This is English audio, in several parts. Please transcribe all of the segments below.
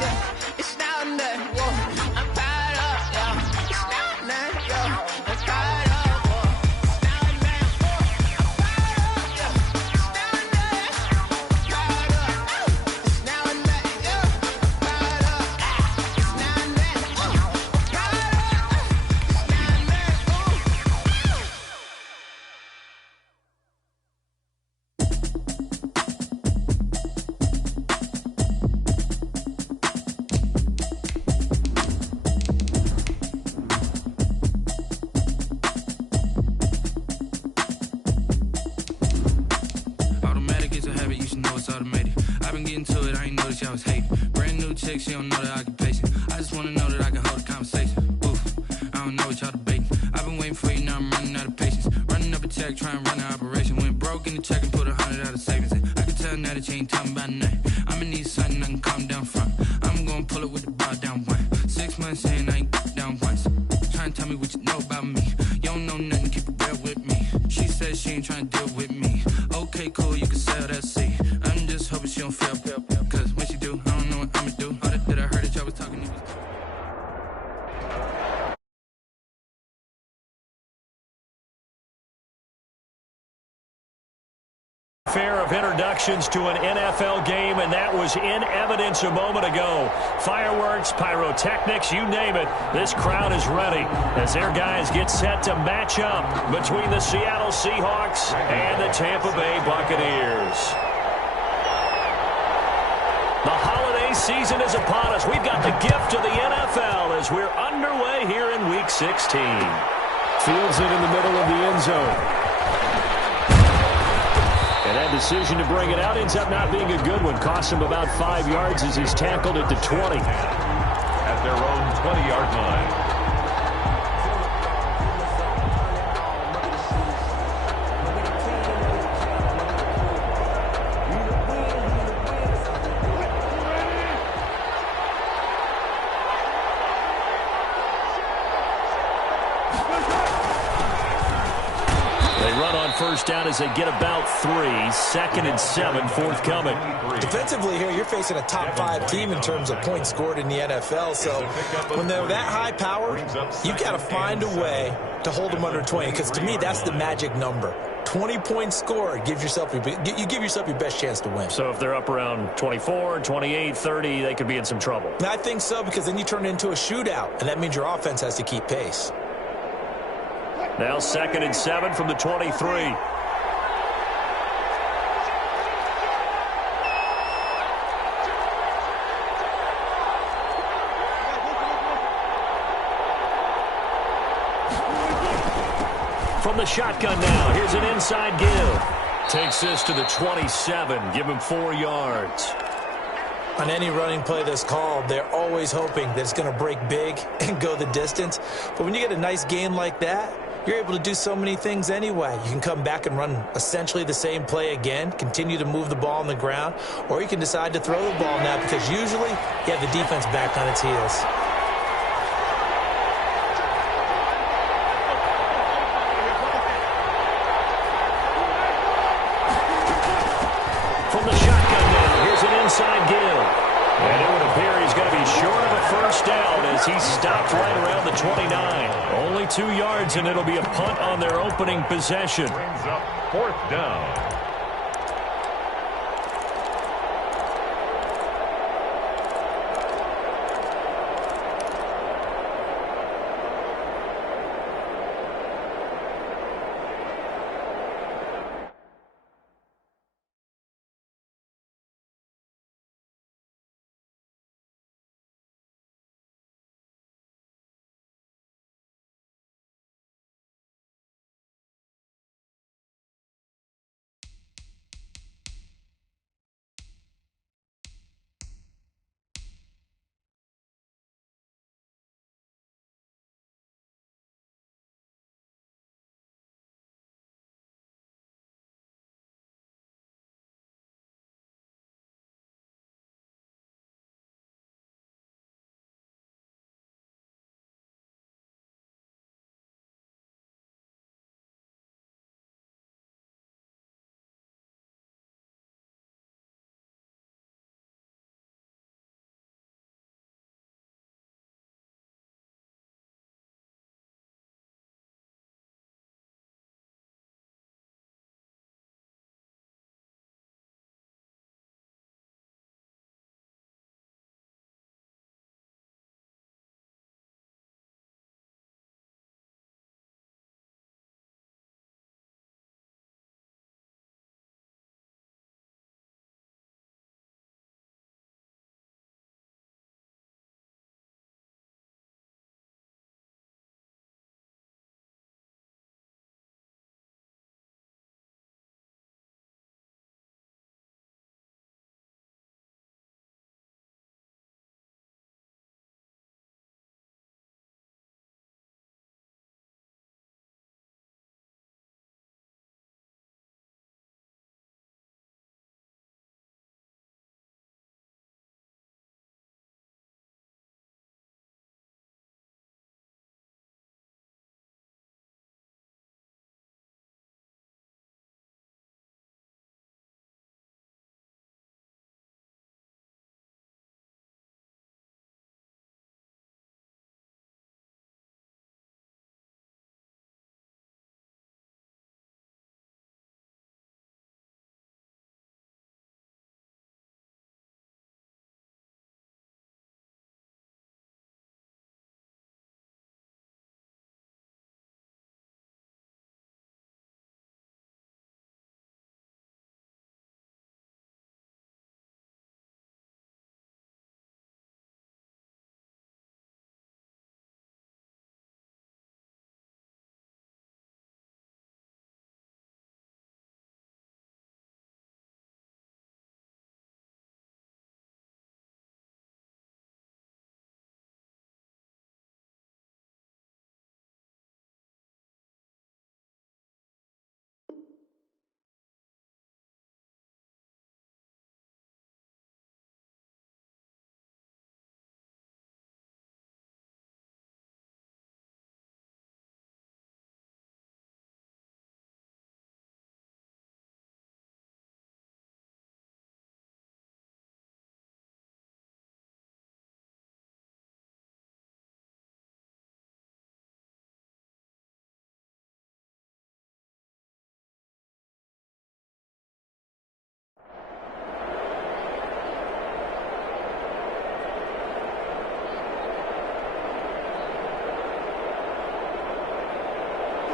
yeah. It's now or nothing, whoa. I'm fired up, yeah. It's now or nothing, yeah. I'm fired up, whoa. It's now or nothing, whoa. I'm fired up, yeah. It's now or nothing, fired up. It's now or nothing, yeah. Fired up. It's now or nothing, fired up. It's now or nothing, Automatic is a habit, you should know it's automated. I've been getting to it, I ain't noticed y'all was hating. Brand new chick, she don't know the occupation. I just wanna know that I can hold a conversation. Oof, I don't know what y'all debating. I've been waiting for you, now I'm running out of patience. Running up a check, trying to run an operation. Went broke in the check and put 100 out of savings in. I can tell now that you ain't talking about nothing. I'ma need something I can calm down from. I'm gonna pull it with the bar down one. 6 months in, I ain't down once. Trying to tell me what you know about me. You don't know nothing, keep it real with me. She says she ain't trying to deal with me. Okay, cool, you can sell that seat. I'm just hoping she don't feel, cause when she do, I don't know what I'ma do. All that I heard that y'all was talking, it was... Fair of introductions to an NFL game, and that was in evidence a moment ago. Fireworks, pyrotechnics, you name it. This crowd is ready as their guys get set to match up between the Seattle Seahawks and the Tampa Bay Buccaneers. The holiday season is upon us. We've got the gift of the NFL as we're underway here in Week 16. Fields it in the middle of the end zone. And that decision to bring it out ends up not being a good one. Costs him about 5 yards as he's tackled at the 20. At their own 20-yard line. First down as they get about 3. 2nd and 7 forthcoming. Defensively here, you're facing a top 5 team in terms of points scored in the NFL. So when they're that high powered, you've got to find a way to hold them under 20. Because to me, that's the magic number. 20 points scored, you give yourself your best chance to win. So if they're up around 24, 28, 30, they could be in some trouble. I think so, because then you turn it into a shootout, and that means your offense has to keep pace. Now 2nd and 7 from the 23. From the shotgun now, here's an inside give. Takes this to the 27, give him 4 yards. On any running play that's called, they're always hoping that it's going to break big and go the distance. But when you get a nice game like that, you're able to do so many things anyway. You can come back and run essentially the same play again, continue to move the ball on the ground, or you can decide to throw the ball now because usually you have the defense back on its heels. From the shotgun now, here's an inside give. And it would appear he's going to be short of a first down as he stopped right around the 29. Only 2 yards, and it'll be a punt on their opening possession. Brings up 4th down.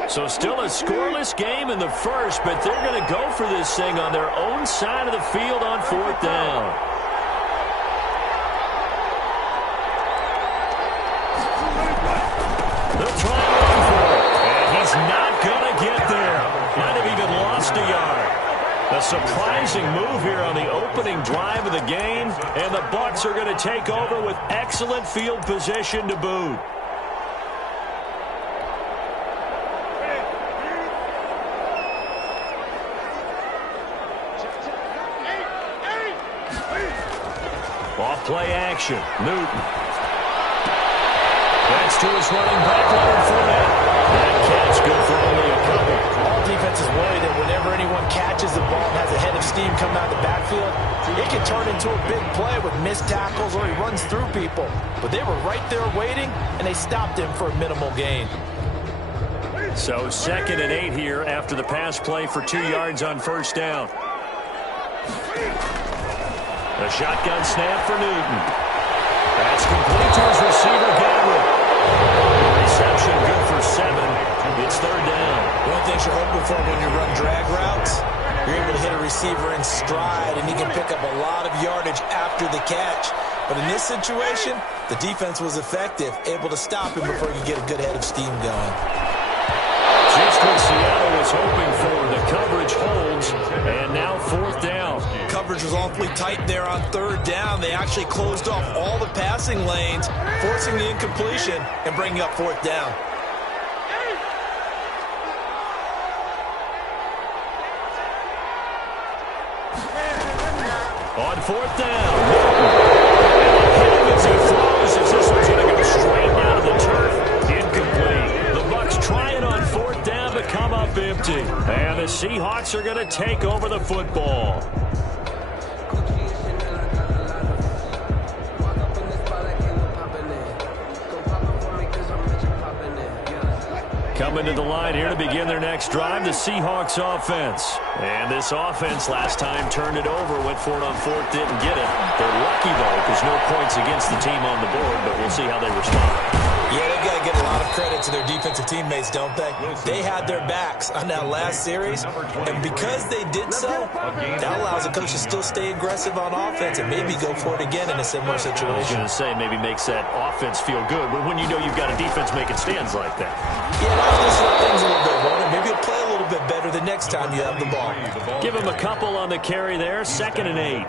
So still a scoreless game in the first, but they're going to go for this thing on their own side of the field on 4th down. They'll try and run for it, and he's not going to get there. Might have even lost a yard. A surprising move here on the opening drive of the game, and the Bucs are going to take over with excellent field position to boot. Off play action, Newton. That's to his running back, Leonard Fournette. That catch good for only a couple. All defenses worry that whenever anyone catches the ball and has a head of steam coming out of the backfield, it can turn into a big play with missed tackles or he runs through people. But they were right there waiting, and they stopped him for a minimal gain. So 2nd and 8 here after the pass play for 2 yards on 1st down. A shotgun snap for Newton. That's complete to his receiver, Gabriel. Reception good for 7. It's 3rd down. One of the things you're hoping for when you run drag routes, you're able to hit a receiver in stride, and he can pick up a lot of yardage after the catch. But in this situation, the defense was effective, able to stop him before he could get a good head of steam going. Just what Seattle was hoping for. The coverage holds, and now 4th down. Coverage was awfully tight there on 3rd down. They actually closed off all the passing lanes, forcing the incompletion and bringing up 4th down. On 4th down, Newton. As he throws, as this one's going to go straight down to the turf. Incomplete. The Bucs trying on 4th down to come up empty. And the Seahawks are going to take over the football. Coming to the line here to begin their next drive, the Seahawks offense. And this offense last time turned it over, went for it on 4th, didn't get it. They're lucky, though, because no points against the team on the board, but we'll see how they respond. Yeah, they've got to give a lot of credit to their defensive teammates, don't they? They had their backs on that last series, and because they did so, that allows the coach to still stay aggressive on offense and maybe go for it again in a similar situation. I was going to say, maybe makes that offense feel good, but when you know you've got a defense making stands like that. Yeah, that's just what things a little bit wrong. Maybe you'll play a little bit better the next time you have the ball. Give him a couple on the carry there, 2nd and 8.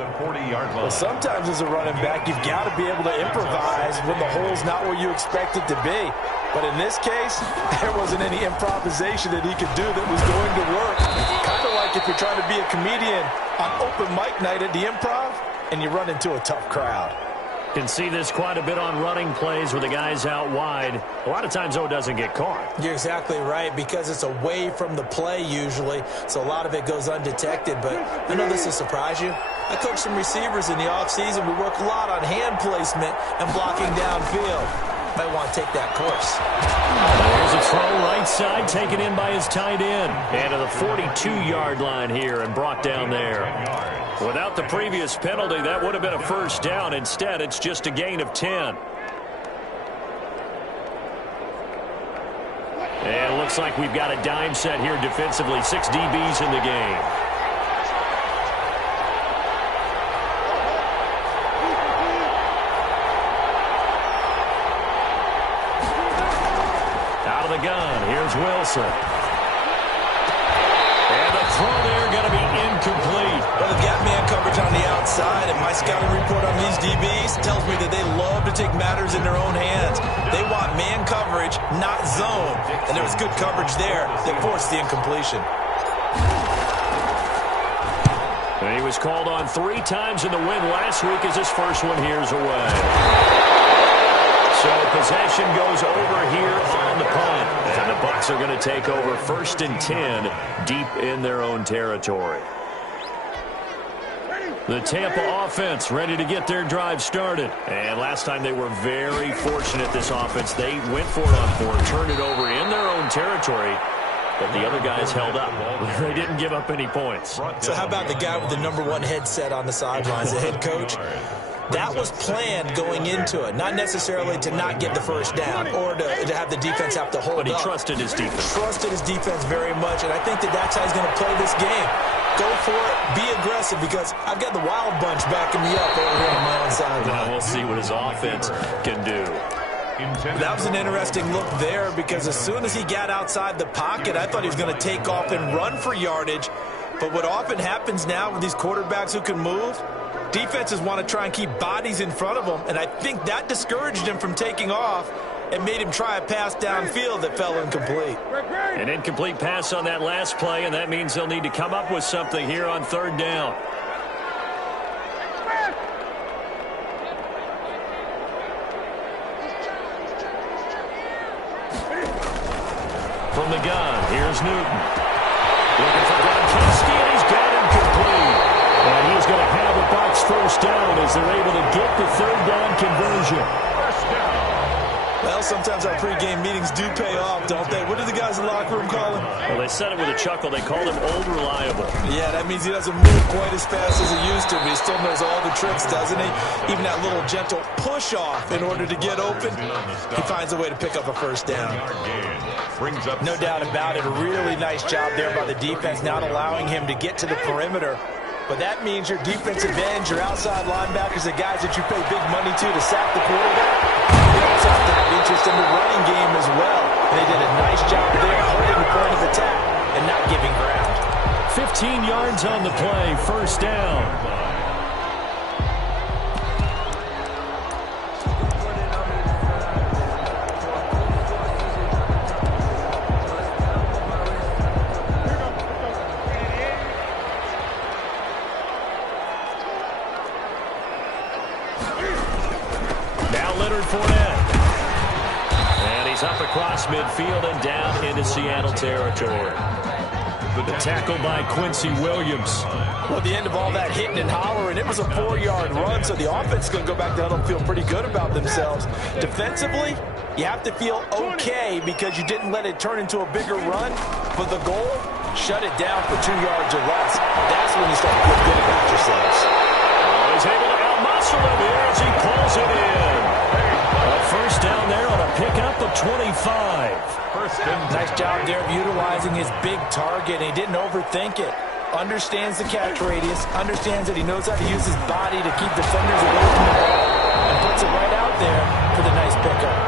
Well, sometimes as a running back, you've got to be able to improvise when the hole's not where you expect it to be. But in this case, there wasn't any improvisation that he could do that was going to work. Kind of like if you're trying to be a comedian on open mic night at the Improv and you run into a tough crowd. Can see this quite a bit on running plays with the guys out wide. A lot of times, though, it doesn't get caught. You're exactly right, because it's away from the play usually, so a lot of it goes undetected. But I know this will surprise you. I coach some receivers in the offseason. We work a lot on hand placement and blocking downfield. Might want to take that course. There's a throw right side, taken in by his tight end. And to the 42-yard line here and brought down there. Without the previous penalty, that would have been a 1st down. Instead, it's just a gain of 10. And it looks like we've got a dime set here defensively. 6 DBs in the game. Out of the gun, here's Wilson. And the throw there going to be incomplete. Well, the gap man coverage on the outside, and my scouting report on these DBs tells me that they love to take matters in their own hands. They want man coverage, not zone. And there was good coverage there that forced the incompletion. And he was called on 3 times in the win last week as his first one here's away. So possession goes over here on the punt. And the Bucs are going to take over 1st and 10 deep in their own territory. The Tampa offense ready to get their drive started. And last time they were very fortunate, this offense. They went for it on 4, turned it over in their own territory. But the other guys held up. They didn't give up any points. So how about the guy with the #1 headset on the sidelines, the head coach? That was planned going into it, not necessarily to not get the first down or to have the defense have to hold up. But he trusted his defense. Trusted his defense very much, and I think that's how he's going to play this game. Go for it, be aggressive, because I've got the wild bunch backing me up over here on my own sideline. Now we'll see what his offense can do. That was an interesting look there, because as soon as he got outside the pocket, I thought he was going to take off and run for yardage. But what often happens now with these quarterbacks who can move, defenses want to try and keep bodies in front of them, and I think that discouraged him from taking off and made him try a pass downfield that fell incomplete. An incomplete pass on that last play, and that means they'll need to come up with something here on third down. From the gun, here's Newton. Looking for Gronkowski, and he's got him complete. And he's going to have a box first down as they're able to get the third down conversion. First down. Well, sometimes our pregame meetings do pay off, don't they? What do the guys in the locker room call him? Well, they said it with a chuckle. They called him Old Reliable. Yeah, that means he doesn't move quite as fast as he used to, but he still knows all the tricks, doesn't he? Even that little gentle push-off in order to get open, he finds a way to pick up a first down. No doubt about it. A really nice job there by the defense, not allowing him to get to the perimeter. But that means your defensive ends, your outside linebackers, the guys that you pay big money to sack the quarterback, they also have to have interest in the running game as well. And they did a nice job there holding the point of attack and not giving ground. 15 yards on the play, first down. Across midfield and down into Seattle territory. The tackle by Quincy Williams. Well, at the end of all that hitting and hollering, it was a 4-yard run, so the offense is going to go back down and feel pretty good about themselves. Defensively, you have to feel okay because you didn't let it turn into a bigger run. But the goal, shut it down for 2 yards or less. That's when you start to feel good about yourselves. He's able to out-muscle him here as he pulls it in. A first down there on a pickup of 25. Nice job there of utilizing his big target. He didn't overthink it. Understands the catch radius. Understands that he knows how to use his body to keep defenders away from the ball. And puts it right out there for the nice pickup.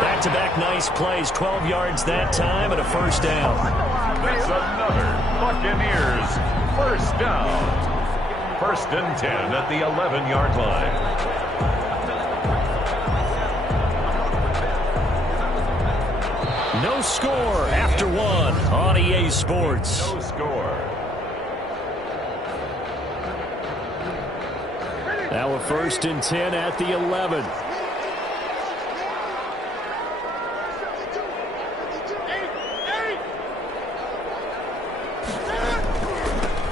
Back-to-back nice plays. 12 yards that time and a first down. That's another Buccaneers first down. First and 10 at the 11-yard line. No score after one on EA Sports. No score. Now a first and 10 at the 11.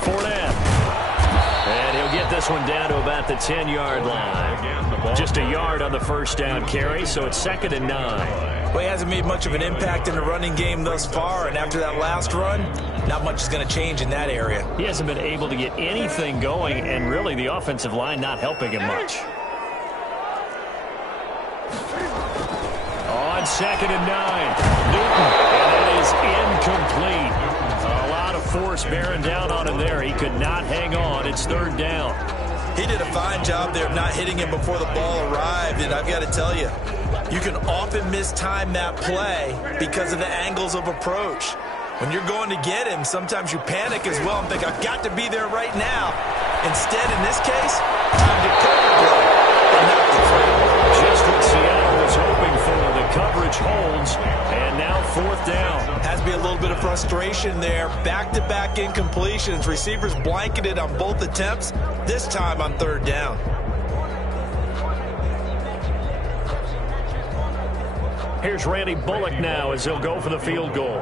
Fournette. And he'll get this one down to about the 10-yard line. Just a yard on the first down carry, so it's 2nd and 9. Well, he hasn't made much of an impact in the running game thus far, and after that last run, not much is going to change in that area. He hasn't been able to get anything going, and really the offensive line not helping him much. On 2nd and 9, Newton, and it is incomplete. A lot of force bearing down on him there. He could not hang on. It's 3rd down. He did a fine job there of not hitting him before the ball arrived, and I've got to tell you, you can often mistime that play because of the angles of approach. When you're going to get him, sometimes you panic as well and think, I've got to be there right now. Instead, in this case, time to cover play and not the throw. Just what Seattle was hoping for. The coverage holds, and now 4th down. Has to be a little bit of frustration there. Back-to-back incompletions. Receivers blanketed on both attempts, this time on 3rd down. Here's Randy Bullock now as he'll go for the field goal.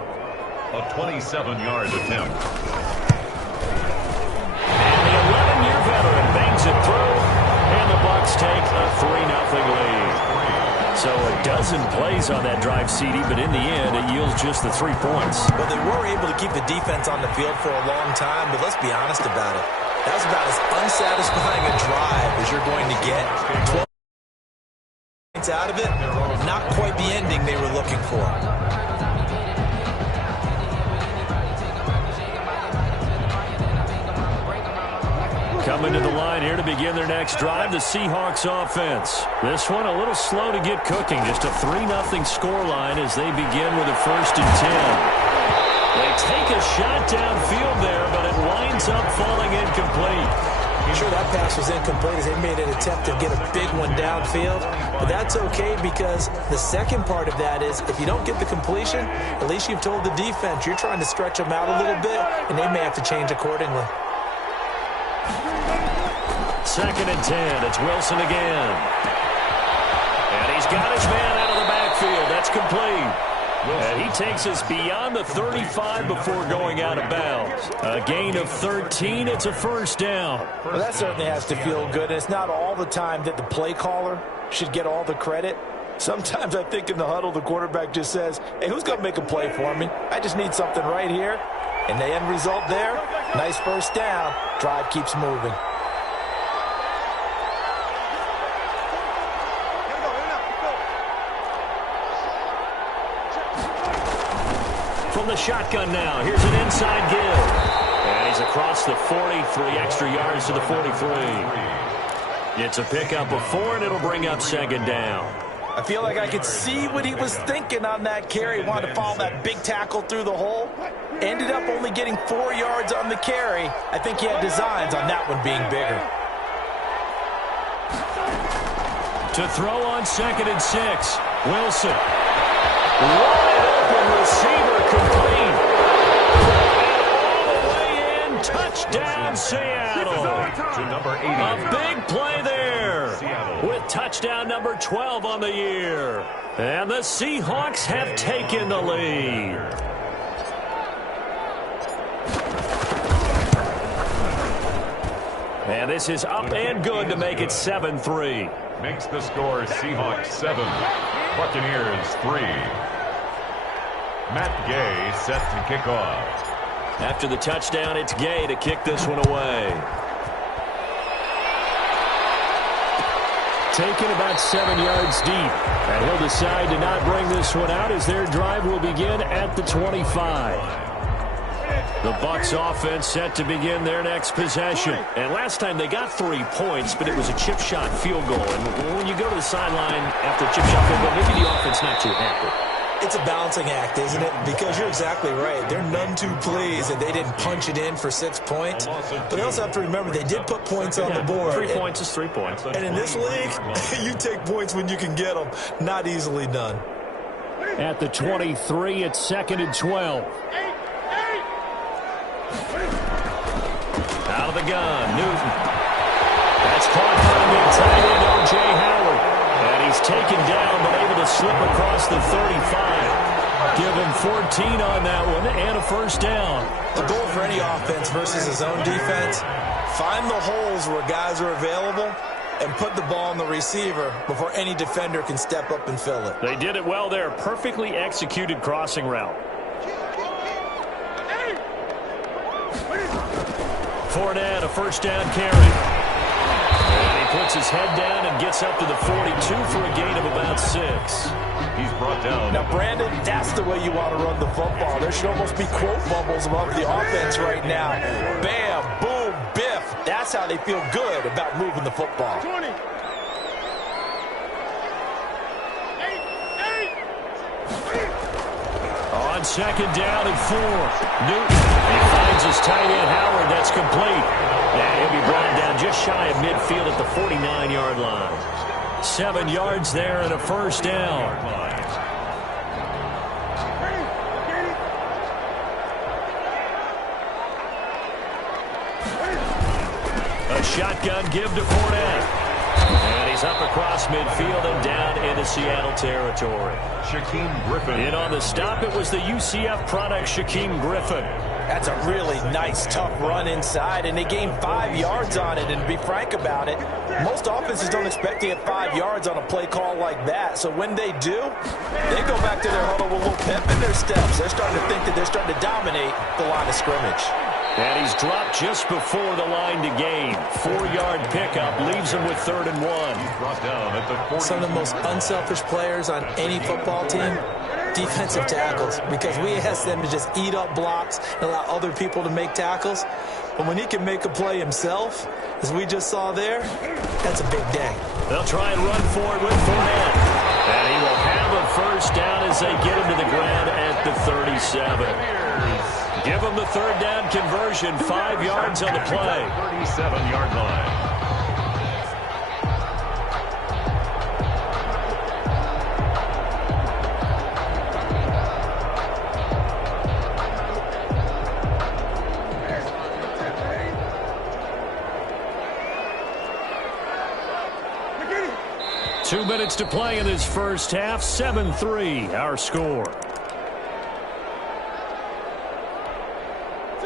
A 27-yard attempt. And the 11-year veteran bangs it through, and the Bucs take a 3-0 lead. So a dozen plays on that drive, CD, but in the end, it yields just the 3 points. Well, they were able to keep the defense on the field for a long time, but let's be honest about it. That's about as unsatisfying a drive as you're going to get. 12 points out of it, not quite the ending they were looking for. Coming to the line here to begin their next drive, the Seahawks offense. This one a little slow to get cooking. Just a 3-0 scoreline as they begin with a 1st and 10. They take a shot downfield there, but it winds up falling incomplete. Sure, that pass was incomplete as they made an attempt to get a big one downfield. But that's okay because the second part of that is if you don't get the completion, at least you've told the defense you're trying to stretch them out a little bit, and they may have to change accordingly. 2nd and 10. It's Wilson again. And he's got his man out of the backfield. That's complete. And he takes us beyond the 35 before going out of bounds. A gain of 13. It's a 1st down. Well, that certainly has to feel good. And it's not all the time that the play caller should get all the credit. Sometimes I think in the huddle, the quarterback just says, hey, who's going to make a play for me? I just need something right here. And the end result there, nice 1st down. Drive keeps moving. From the shotgun now, here's an inside give. And he's across the 40, 3 extra yards to the 43. It's a pickup of 4, and it'll bring up 2nd down. I feel like I could see what he was thinking on that carry. He wanted to follow that big tackle through the hole. Ended up only getting 4 yards on the carry. I think he had designs on that one being bigger. To throw on 2nd and 6, Wilson. Wide open receiver complete. All the way in. Touchdown, Seattle. To number 80. A big play there with touchdown number 12 on the year. And the Seahawks have taken the lead. And this is up and good to make it 7-3. Makes the score Seahawks 7, Buccaneers 3. Matt Gay set to kick off. After the touchdown, it's Gay to kick this one away. Taken about 7 yards deep. And he'll decide to not bring this one out as their drive will begin at the 25. The Bucs offense set to begin their next possession. And last time they got 3 points, but it was a chip shot field goal. And when you go to the sideline after a chip shot field goal, maybe the offense not too happy. It's a balancing act, isn't it? Because you're exactly right. They're none too pleased that they didn't punch it in for 6 points. But they also have to remember they did put points on the board. 3 points is 3 points. And in this league, you take points when you can get them. Not easily done. At the 23, it's 2nd and 12. Out of the gun, Newton. That's caught by the tight end, O.J. Howard. And he's taken down, but able to slip across the 35. Give him 14 on that one and a 1st down. The goal for any offense versus his own defense, find the holes where guys are available and put the ball on the receiver before any defender can step up and fill it. They did it well there. Perfectly executed crossing route. Fournette, a 1st down carry. And he puts his head down and gets up to the 42 for a gain of about 6. He's brought down. Now, Brandon, that's the way you want to run the football. There should almost be quote bubbles above the offense right now. Bam, boom, biff. That's how they feel good about moving the football. 20. On 2nd down and 4. Newton, he finds his tight end Howard. That's complete. And he'll be brought down just shy of midfield at the 49-yard line. 7 yards there and a 1st down. A shotgun give to Fournette. And he's up across midfield and down into Seattle territory. Shaquem Griffin. In on the stop, it was the UCF product, Shaquem Griffin. That's a really nice, tough run inside, and they gained 5 yards on it. And to be frank about it, most offenses don't expect to get 5 yards on a play call like that. So when they do, they go back to their huddle with a little pep in their steps. They're starting to think that they're starting to dominate the line of scrimmage. And he's dropped just before the line to gain. 4-yard pickup leaves him with 3rd and 1. Brought down at the 40. Some of the most unselfish players on any football team, defensive tackles, because we ask them to just eat up blocks and allow other people to make tackles. But when he can make a play himself, as we just saw there, that's a big day. They'll try and run for it with Fournette. And he will have a first down as they get him to the ground at the 37. Give him the 3rd down conversion, 5 yards on the play. 37-yard line. Two minutes to play in this first half. 7-3, our score.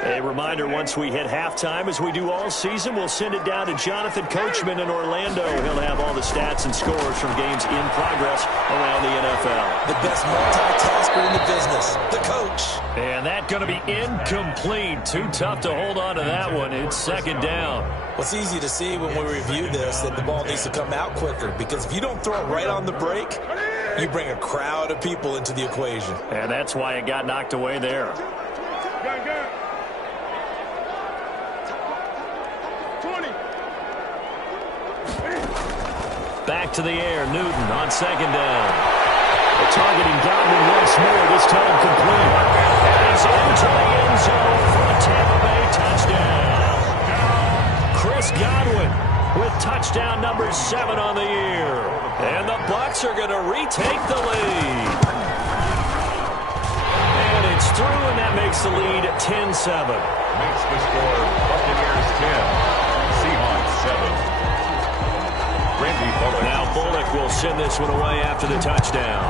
A reminder, once we hit halftime, as we do all season, we'll send it down to Jonathan Coachman in Orlando. He'll have all the stats and scores from games in progress around the NFL. The best multitasker in the business, the coach. And that going to be incomplete. Too tough to hold on to that one. It's 2nd down. What's easy to see when we review this, that the ball needs to come out quicker, because if you don't throw it right on the break, you bring a crowd of people into the equation. And that's why it got knocked away there. Back to the air, Newton on 2nd down. Targeting Godwin once more, this time complete. And he's into the end zone for a Tampa Bay touchdown. Chris Godwin with touchdown number 7 on the year. And the Bucs are going to retake the lead. And it's through, and that makes the lead 10-7. Makes the score Buccaneers 10, Seahawks 7. Now Bullock will send this one away after the touchdown.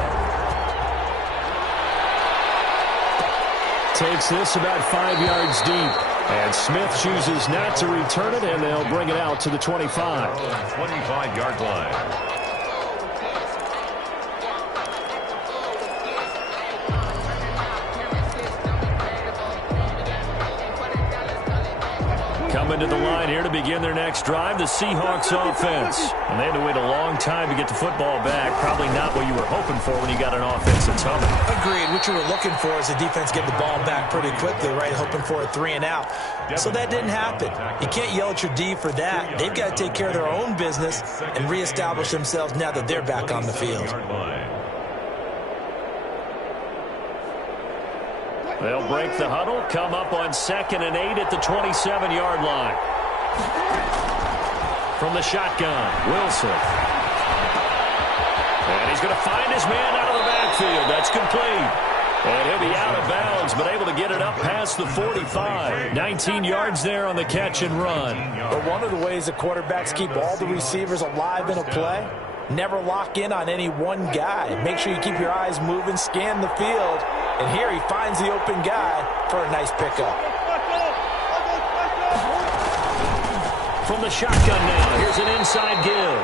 Takes this about 5 yards deep. And Smith chooses not to return it, and they'll bring it out to the 25. 25-yard line. Coming to the line here to begin their next drive, the Seahawks offense. And they had to wait a long time to get the football back. Probably not what you were hoping for when you got an offense that's humming. Agreed. What you were looking for is the defense get the ball back pretty quickly, right? Hoping for a 3 and out. So that didn't happen. You can't yell at your D for that. They've got to take care of their own business and reestablish themselves now that they're back on the field. They'll break the huddle, come up on 2nd and 8 at the 27-yard line. From the shotgun, Wilson. And he's going to find his man out of the backfield. That's complete. And he'll be out of bounds, but able to get it up past the 45. 19 yards there on the catch and run. But one of the ways the quarterbacks keep all the receivers alive in a play, never lock in on any one guy. Make sure you keep your eyes moving, scan the field. And here he finds the open guy for a nice pickup. From the shotgun now, here's an inside give.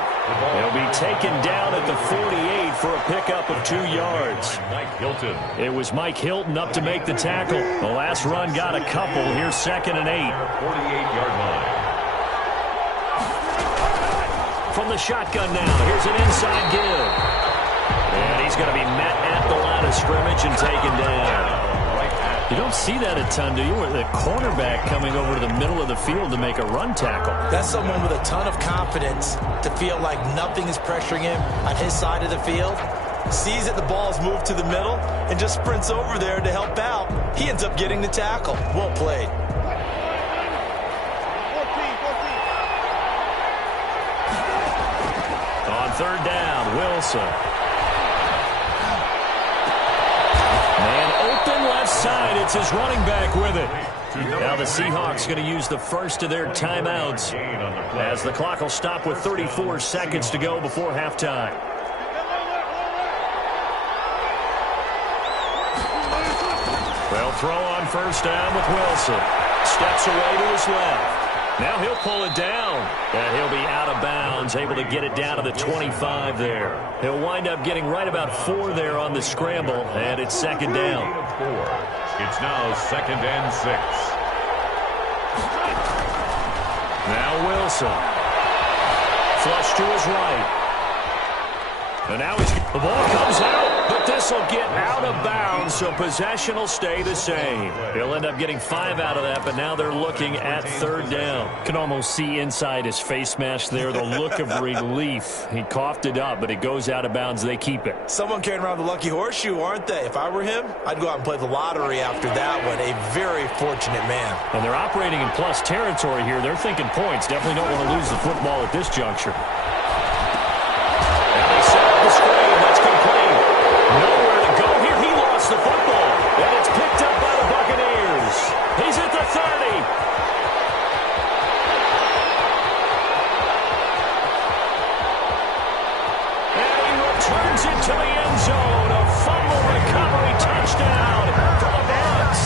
He'll be taken down at the 48 for a pickup of 2 yards. Mike Hilton. It was Mike Hilton up to make the tackle. The last run got a couple. Here's 2nd and 8. 48-yard line. From the shotgun now, here's an inside give. And he's going to be met at the line of scrimmage and taken down. You don't see that a ton, do you? With the cornerback coming over to the middle of the field to make a run tackle. That's someone with a ton of confidence to feel like nothing is pressuring him on his side of the field. Sees that the ball's moved to the middle and just sprints over there to help out. He ends up getting the tackle. Well played. On 3rd down, Wilson. Man open left side. It's his running back with it. Now the Seahawks going to use the first of their timeouts as the clock will stop with 34 seconds to go before halftime. They'll throw on 1st down with Wilson. Steps away to his left. Now he'll pull it down, and he'll be out of bounds, able to get it down to the 25 there. He'll wind up getting right about 4 there on the scramble, and it's 2nd down. It's now 2nd and 6. whistle. Flush to his right. And now the ball comes out, but this will get out of bounds, so possession will stay the same. He'll end up getting 5 out of that, but now they're looking at third down. Can almost see inside his face mask there, the look of relief. He coughed it up, but it goes out of bounds. They keep it. Someone carrying around the lucky horseshoe, aren't they? If I were him, I'd go out and play the lottery after that one. A very fortunate man. And they're operating in plus territory here. They're thinking points. Definitely don't want to lose the football at this juncture. That's complete. Nowhere to go here. He lost the football. And it's picked up by the Buccaneers. He's at the 30. And he returns it to the end zone. A fumble recovery touchdown for the Bucs.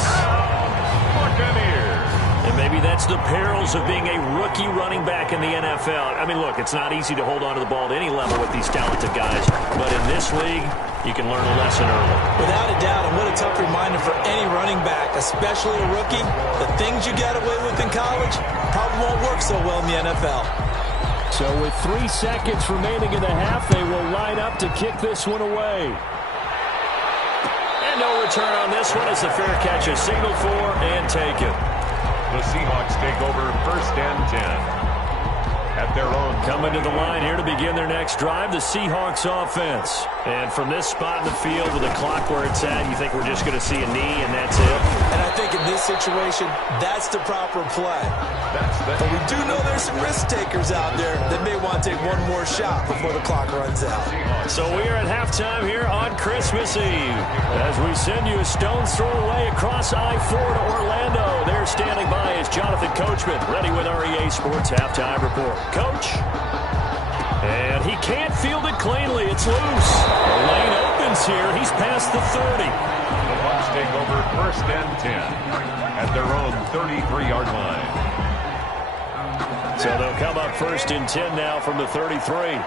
Buccaneers. And maybe that's the perils of being a rookie running back in the NFL. I mean, look, it's not easy to hold on to the ball at any level with these talented guys. But in this league, you can learn a lesson early. Without a doubt, and what a tough reminder for any running back, especially a rookie. The things you got away with in college probably won't work so well in the NFL. So with 3 seconds remaining in the half, they will line up to kick this one away. And no return on this one as the fair catch is signaled for and taken. The Seahawks take over 1st and 10. At their own. Coming to the line here to begin their next drive, the Seahawks offense. And from this spot in the field with the clock where it's at, you think we're just going to see a knee and that's it? And I think in this situation, that's the proper play. But we do know there's some risk takers out there that may want to take one more shot before the clock runs out. So we are at halftime here on Christmas Eve. As we send you a stone's throw away across I-4 to Orlando. There standing by is Jonathan Coachman, ready with REA Sports Halftime Report. Coach. And he can't field it cleanly. It's loose. The lane opens here. He's past the 30. The Bucs take over 1st and 10 at their own 33-yard line. So they'll come up 1st and 10 now from the 33.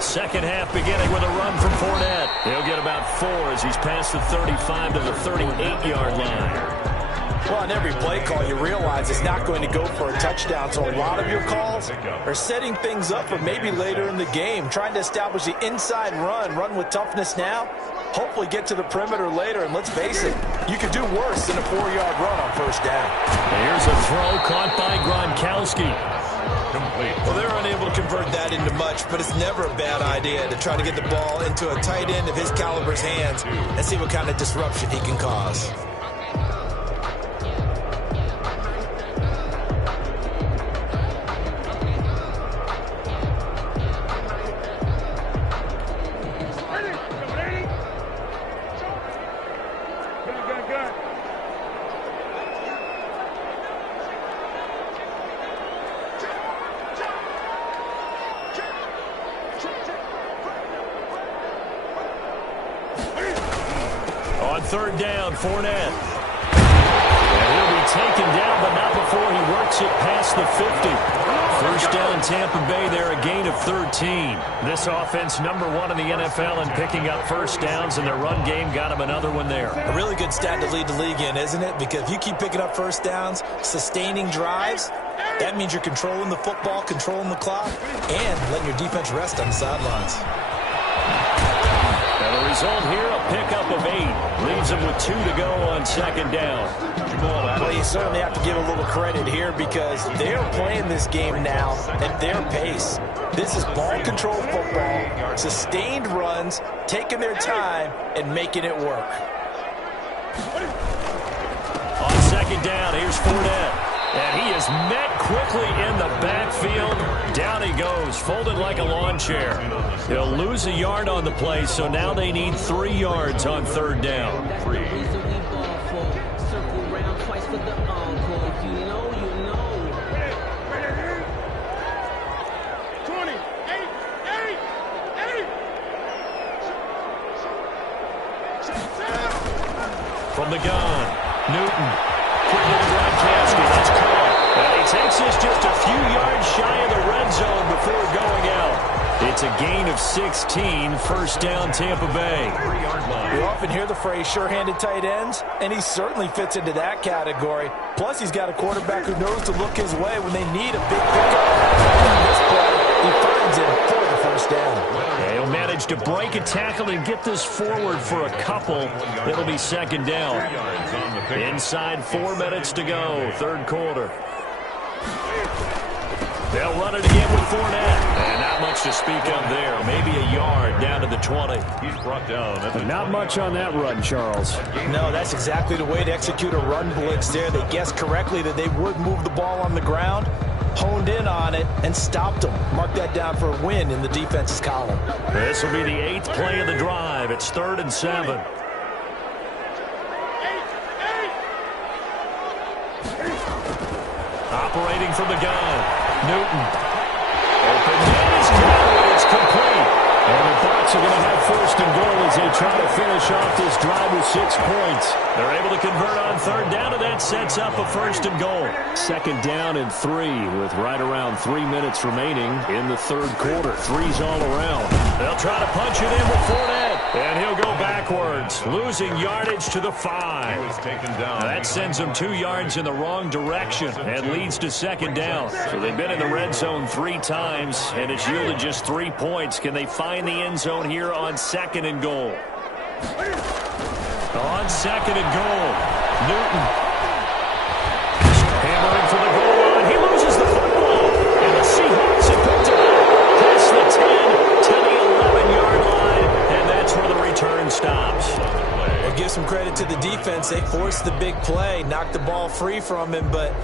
Second half beginning with a run from Fournette. He'll get about 4 as he's past the 35 to the 38-yard line. Well, on every play call, you realize it's not going to go for a touchdown. So a lot of your calls are setting things up for maybe later in the game, trying to establish the inside run with toughness now, hopefully get to the perimeter later. And let's face it, you could do worse than a 4-yard run on 1st down. Here's a throw caught by Gronkowski. Complete. Well, they're unable to convert that into much, but it's never a bad idea to try to get the ball into a tight end of his caliber's hands and see what kind of disruption he can cause. On 3rd down, Fournette. And he'll be taken down, but not before he works it past the 50. 1st down, Tampa Bay there, a gain of 13. This offense #1 in the NFL in picking up 1st downs, and their run game got him another one there. A really good stat to lead the league in, isn't it? Because if you keep picking up 1st downs, sustaining drives, that means you're controlling the football, controlling the clock, and letting your defense rest on the sidelines. And the result here, a pickup of 8. Leaves them with 2 to go on 2nd down. Well, you certainly have to give a little credit here because they're playing this game now at their pace. This is ball control football, sustained runs, taking their time, and making it work. On 2nd down, here's Fournette. And he is met quickly in the backfield. Down he goes, folded like a lawn chair. He'll lose a yard on the play, so now they need 3 yards on 3rd down. From the gun, Newton. Quickly to Gronkowski. That's caught. And he takes this just a few yards shy of the red zone before going out. It's a gain of of 16, first down Tampa Bay. 3-yard line. We often hear the phrase sure-handed tight ends, and he certainly fits into that category. Plus, he's got a quarterback who knows to look his way when they need a big pickup. On this play, he finds him for the first down. He'll manage to break a tackle and get this forward for a couple. It'll be second down. Inside 4 minutes to go, third quarter. They'll run it again with Fournette. And not much to speak of there. Maybe a yard down to the 20. He's brought down at the Not much on that run, Charles. No, that's exactly the way to execute a run blitz there. They guessed correctly that they would move the ball on the ground, honed in on it, and stopped them. Mark that down for a win in the defense's column. This will be the 8th play of the drive. It's 3rd and 7. Operating from the gun. Newton. Open is caught. It's complete. And the Bucs are going to have first and goal as they try to finish off this drive with 6 points. They're able to convert on third down, and that sets up a first and goal. Second down and 3 with right around 3 minutes remaining in the third quarter. 3's all around. They'll try to punch it in with Fournette. And he'll go backwards, losing yardage to the 5. He was taken down. That sends them 2 yards in the wrong direction and leads to second down. So they've been in the red zone 3 times, and it's yielded just 3 points. Can they find the end zone here on second and goal? On second and goal, Newton. Hammering for the goal line. He loses the football. And the Seahawks have picked it up. Past the 10 to the 11-yard line. And that's where the return stops. Well, give some credit to the defense. They forced the big play, knocked the ball free from him, but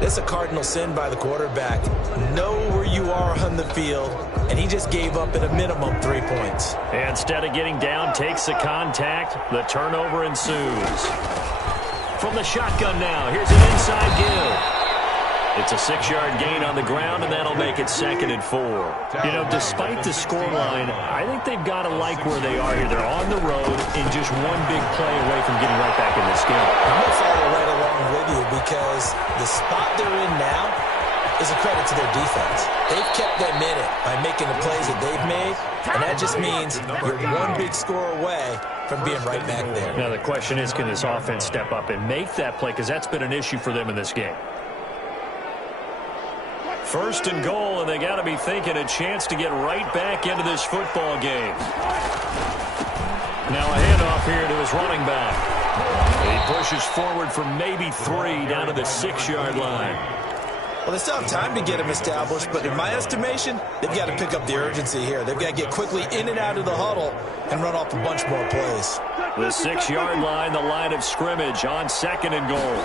that's a cardinal sin by the quarterback. Know where you are on the field, and he just gave up at a minimum 3 points. And instead of getting down, takes the contact. The turnover ensues. From the shotgun now, here's an inside give. It's a 6-yard gain on the ground, and that'll make it 2nd and 4. You know, despite the scoreline, I think they've got to like where they are here. They're on the road and just one big play away from getting right back in this game. I'm going to follow right along with you because the spot they're in now is a credit to their defense. They've kept them in it by making the plays that they've made, and that just means you're one big score away from being right back there. Now the question is, can this offense step up and make that play? Because that's been an issue for them in this game. First and goal, and they got to be thinking a chance to get right back into this football game. Now a handoff here to his running back. He pushes forward for maybe 3 down to the 6-yard line. Well, they still have time to get him established, but in my estimation, they've got to pick up the urgency here. They've got to get quickly in and out of the huddle and run off a bunch more plays. The 6-yard line, the line of scrimmage on second and goal.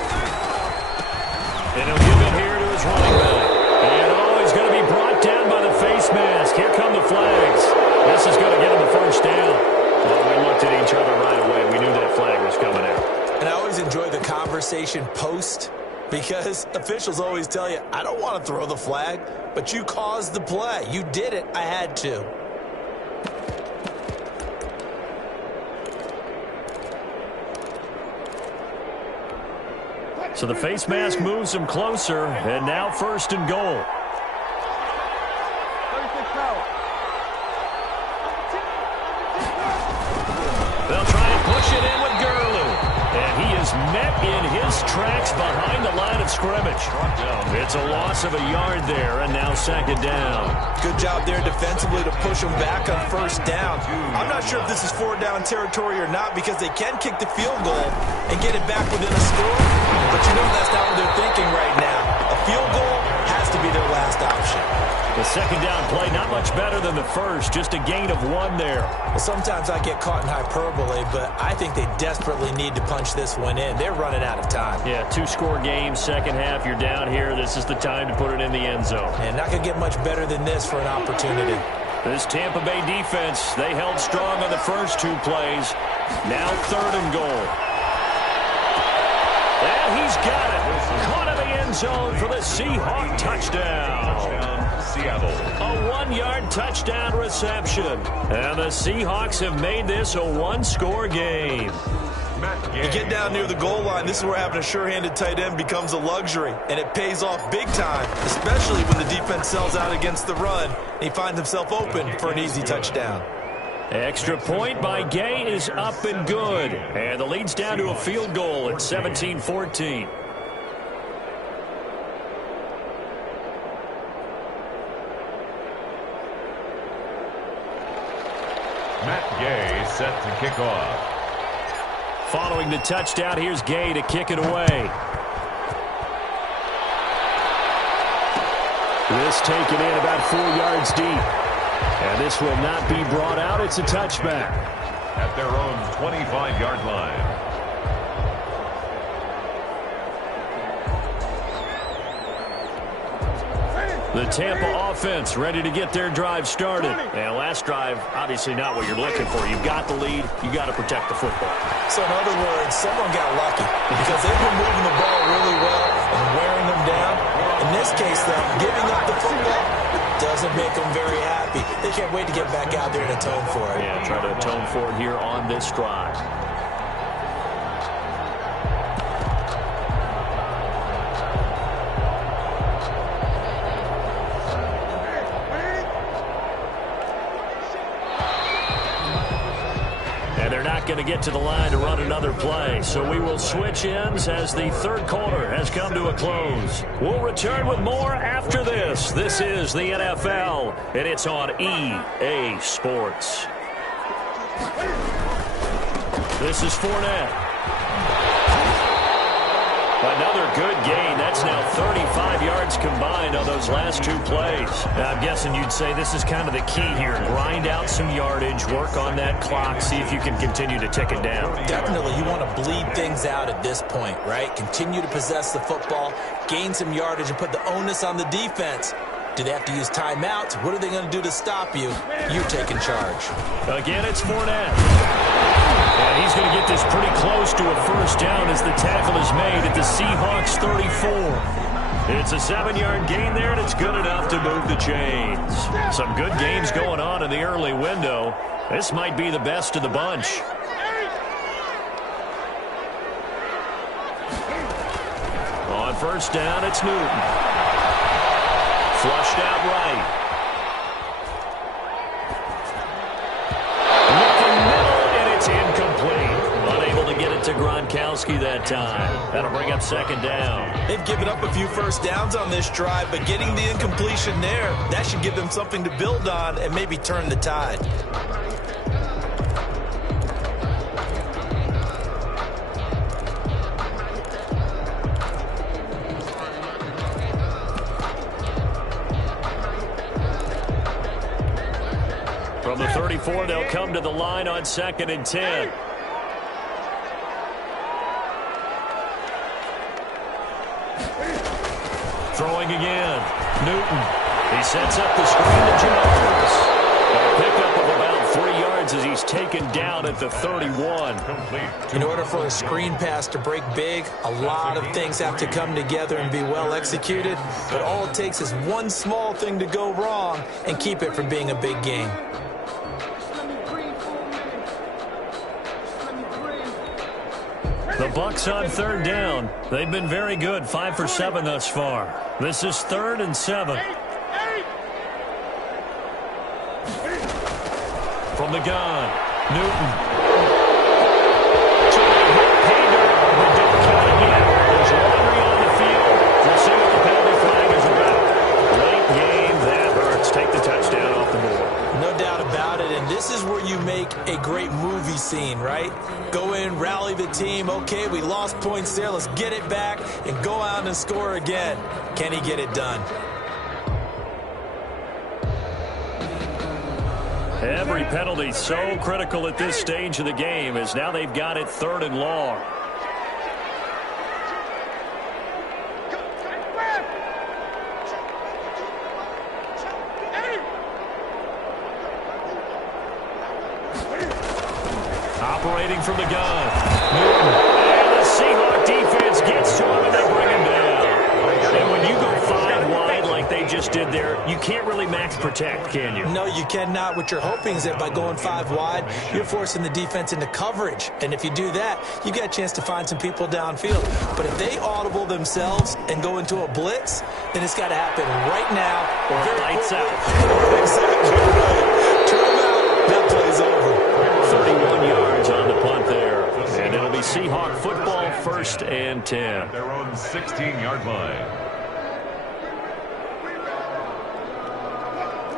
And he'll give it here to his running back. And he's going to be brought down by the face mask. Here come the flags. This is going to get him the first down. Well, we looked at each other right away. We knew that flag was coming out. And I always enjoy the conversation post because officials always tell you, I don't want to throw the flag, but you caused the play. You did it. I had to. So the face mask moves him closer, and now first and goal. They'll try and push it in with Gurley. And he is met in his tracks behind the line of scrimmage. It's a loss of a yard there, and now second down. Good job there defensively to push him back on first down. I'm not sure if this is 4-down territory or not because they can kick the field goal and get it back within a score. But you know that's not what they're thinking right now. A field goal has to be their last option. The second down play, not much better than the first, just a gain of 1 there. Well, sometimes I get caught in hyperbole, but I think they desperately need to punch this one in. They're running out of time. Yeah, 2-score game, second half, you're down here. This is the time to put it in the end zone. And not going to get much better than this for an opportunity. This Tampa Bay defense, they held strong on the first 2 plays. Now third and goal. And he's got it. Caught in the end zone for the Seahawks touchdown. Seattle. A 1-yard touchdown reception. And the Seahawks have made this a 1-score game. You get down near the goal line, this is where having a sure-handed tight end becomes a luxury, and it pays off big time, especially when the defense sells out against the run, and he finds himself open for an easy touchdown. Extra point by Gay is up and good. And the lead's down to a field goal at 17-14. Matt Gay set to kick off. Following the touchdown, here's Gay to kick it away. This taken in about 4 yards deep. And this will not be brought out. It's a touchback. At their own 25-yard line. The Tampa offense ready to get their drive started. And last drive, obviously not what you're looking for. You've got the lead. You got to protect the football. So in other words, someone got lucky because they've been moving the ball really well and wearing them down. In this case, though, giving up the football doesn't make them very happy. They can't wait to get back out there and atone for it. Yeah, try to atone for it here on this drive. Going to get to the line to run another play. So we will switch ends as the third quarter has come to a close. We'll return with more after this. This is the NFL, and it's on EA Sports. This is Fournette. Another good gain. That's now 35 yards combined on those last two plays. Now, I'm guessing you'd say this is kind of the key here. Grind out some yardage, work on that clock, see if you can continue to tick it down. Definitely. You want to bleed things out at this point, right? Continue to possess the football, gain some yardage, and put the onus on the defense. Do they have to use timeouts? What are they going to do to stop you? You're taking charge. Again, it's Fournette. And he's going to get this pretty close to a first down as the tackle is made at the Seahawks 34. It's a 7-yard gain there, and it's good enough to move the chains. Some good games going on in the early window. This might be the best of the bunch. On first down, it's Newton. Flushed out right. To Gronkowski that time. That'll bring up second down. They've given up a few first downs on this drive, but getting the incompletion there, that should give them something to build on and maybe turn the tide. From the 34, they'll come to the line on 2nd and 10. Throwing again. Newton. He sets up the screen to Jones. A pickup of about 3 yards as he's taken down at the 31. In order for a screen pass to break big, a lot of things have to come together and be well executed. But all it takes is one small thing to go wrong and keep it from being a big game. The Bucs on third down. They've been very good, 5 for 7 thus far. This is 3rd and 7. From the gun, Newton. But don't count it yet. There's laundry on the field. We'll see what the penalty flag is about. Late game, that hurts. Take the touchdown off the board. No doubt about it, and this is where you make a great movie scene, right? Go in, rally the team. Okay, we lost points there. Let's get it back and go out and score again. Can he get it done? Every penalty so critical at this stage of the game as now they've got it 3rd and long. Operating from the gun. Newton. And the Seahawks defense gets to him and they bring him down. And when you go 5 wide like they they just did there, you can't really max protect, can you? No, you cannot. What you're hoping is that by going 5 wide, you're forcing the defense into coverage. And if you do that, you get a chance to find some people downfield. But if they audible themselves and go into a blitz, then it's got to happen right now. Or lights out. Exactly right. Turn them out. That play's over. 31 yards on the punt there. And it'll be Seahawk football, 1st and 10. Their own 16-yard line.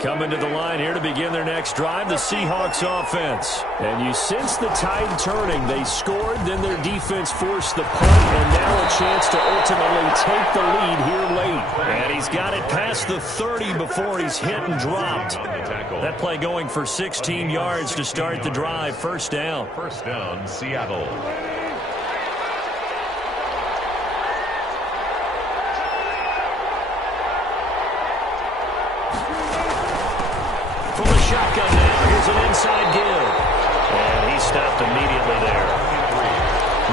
Coming to the line here to begin their next drive, the Seahawks offense. And you sense the tide turning. They scored, then their defense forced the punt, and now a chance to ultimately take the lead here late. And he's got it past the 30 before he's hit and dropped. That play going for 16 yards to start the drive. 1st down. 1st down, Seattle. From the shotgun now, here's an inside give. And he stopped immediately there.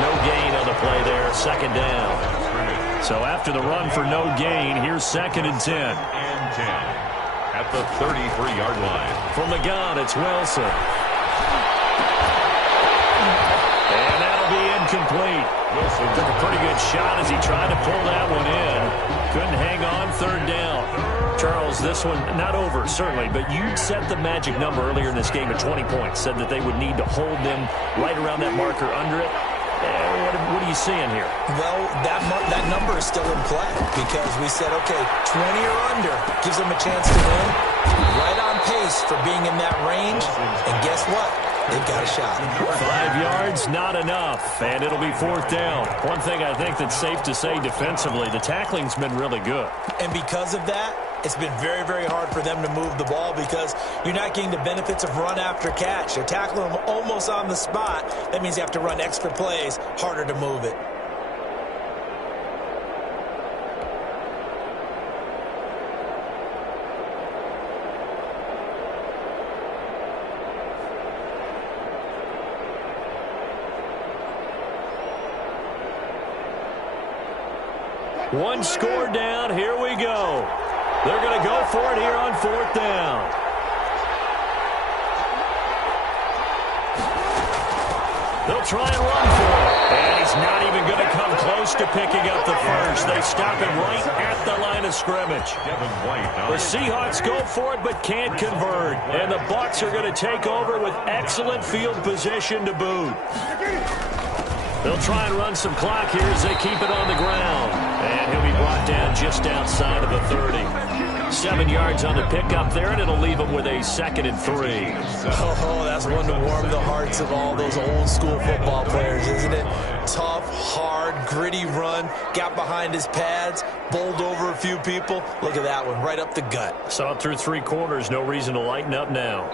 No gain on the play there, 2nd down. So after the run for no gain, here's 2nd and 10. And 10 at the 33-yard line. From the gun, it's Wilson. And that'll be incomplete. Wilson took a pretty good shot as he tried to pull that one in. Couldn't hang on, 3rd down. Charles, this one not over, certainly, but you set the magic number earlier in this game at 20 points, said that they would need to hold them right around that marker under it. What are you seeing here? Well, that number is still in play because we said, okay, 20 or under gives them a chance to win. Right on pace for being in that range. And guess what? They've got a shot. 5 yards, not enough, and it'll be 4th down. One thing I think that's safe to say defensively, the tackling's been really good. And because of that, it's been very, very hard for them to move the ball because you're not getting the benefits of run after catch. They're tackling them almost on the spot. That means you have to run extra plays, harder to move it. One score down. Here we go. They're going to go for it here on 4th down. They'll try and run for it. And he's not even going to come close to picking up the first. They stop him right at the line of scrimmage. The Seahawks go for it but can't convert. And the Bucs are going to take over with excellent field position to boot. They'll try and run some clock here as they keep it on the ground. And he'll be brought down just outside of the 30. 7 yards on the pickup there, and it'll leave him with a 2nd and 3. Oh, that's one to warm the hearts of all those old school football players, isn't it? Tough, hard, gritty run. Got behind his pads, bowled over a few people. Look at that one, right up the gut. Saw it through 3 quarters. No reason to lighten up now.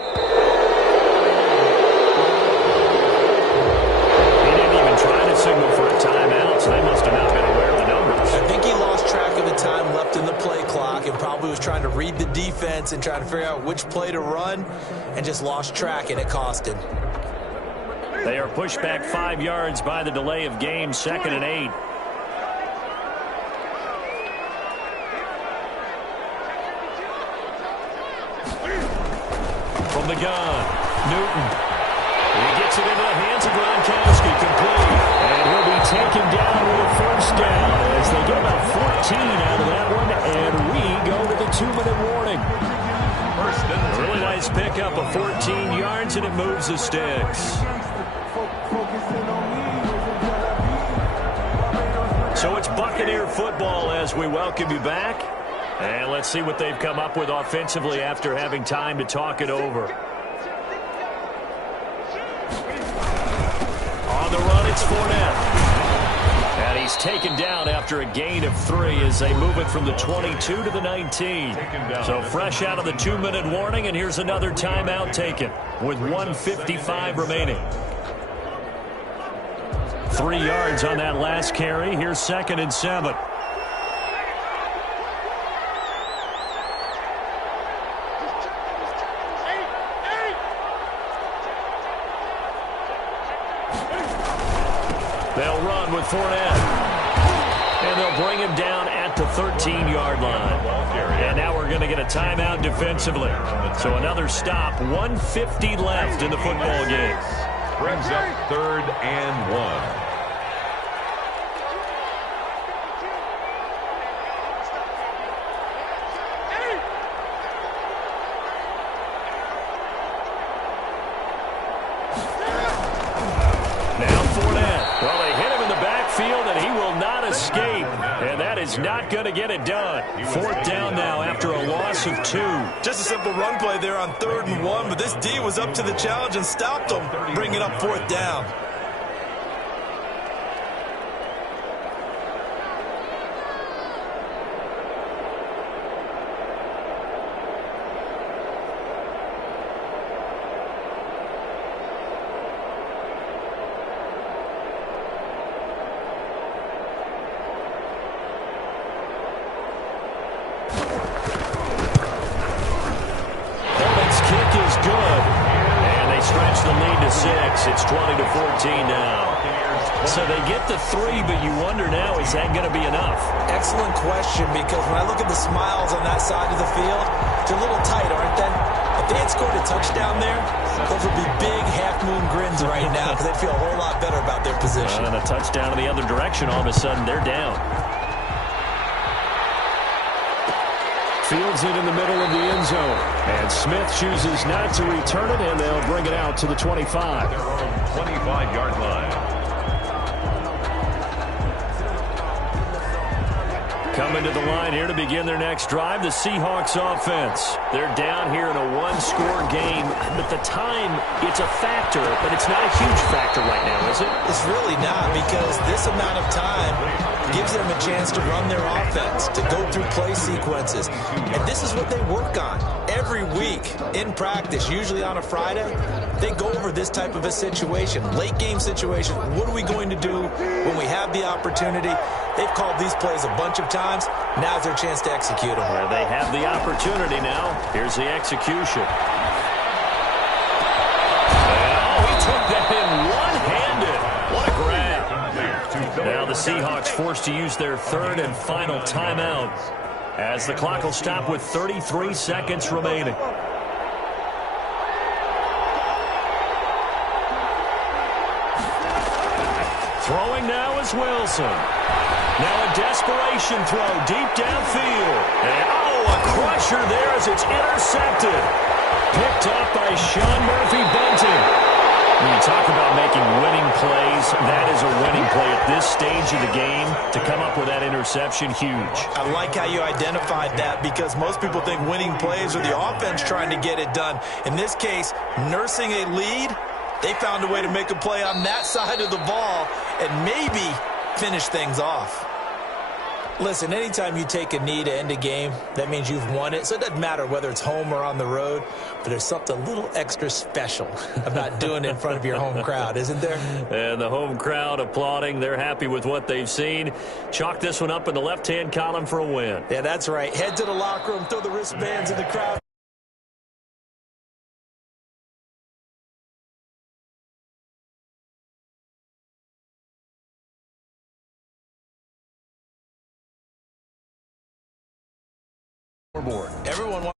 Trying to signal for a timeout, so they must have not been aware of the numbers. I think he lost track of the time left in the play clock and probably was trying to read the defense and trying to figure out which play to run and just lost track, and it cost him. They are pushed back 5 yards by the delay of game, 2nd and 8. From the gun, Newton. He gets it into the hands of Gronkowski, complete. And he'll be taken down with a 1st down as they get about 14 out of that one. And we go to the 2-minute warning. A really nice pickup of 14 yards, and it moves the sticks. So it's Buccaneer football as we welcome you back. And let's see what they've come up with offensively after having time to talk it over. On the run, it's Fournette. And he's taken down after a gain of 3 as they move it from the 22 to the 19. So fresh out of the 2-minute warning, and here's another timeout taken with 1:55 remaining. 3 yards on that last carry. Here's 2nd and 7. They'll run with Fournette. And and they'll bring him down at the 13-yard line. And now we're going to get a timeout defensively. So another stop, 1:50 left in the football game. Brings up 3rd and 1. Well, they hit him in the backfield, and he will not escape. And that is not going to get it done. 4th down now after a loss of 2. Just a simple run play there on 3rd and 1, but this D was up to the challenge and stopped him, bringing up 4th down. Stretch the lead to 6. It's 20-14 now. So they get the 3, but you wonder now, is that going to be enough? Excellent question, because when I look at the smiles on that side of the field, they're a little tight, aren't they? If they had scored a touchdown there, those would be big half-moon grins right now, because they'd feel a whole lot better about their position. And a touchdown in the other direction, all of a sudden they're down. Fields it in the middle of the end zone. And Smith chooses not to return it, and they'll bring it out to the 25. Their own 25-yard line. Coming to the line here to begin their next drive, the Seahawks offense. They're down here in a one-score game, but the time, it's a factor, but it's not a huge factor right now, is it? It's really not, because this amount of time gives them a chance to run their offense, to go through play sequences. And this is what they work on every week in practice, usually on a Friday. They go over this type of a situation, late game situation. What are we going to do when we have the opportunity? They've called these plays a bunch of times. Now's their chance to execute them. Well, they have the opportunity now. Here's the execution. Oh, he took that in one-handed. What a grab. Now the Seahawks forced to use their 3rd and final timeout as the clock will stop with 33 seconds remaining. Throwing now is Wilson. Now a desperation throw deep downfield. And, a crusher there as it's intercepted. Picked up by Sean Murphy-Bunting. When you talk about making winning plays, that is a winning play at this stage of the game. To come up with that interception, huge. I like how you identified that, because most people think winning plays are the offense trying to get it done. In this case, nursing a lead, they found a way to make a play on that side of the ball and maybe finish things off. Listen, anytime you take a knee to end a game, that means you've won it. So it doesn't matter whether it's home or on the road, but there's something a little extra special about doing it in front of your home crowd, isn't there? And the home crowd applauding. They're happy with what they've seen. Chalk this one up in the left-hand column for a win. Yeah, that's right. Head to the locker room, throw the wristbands in the crowd. Everyone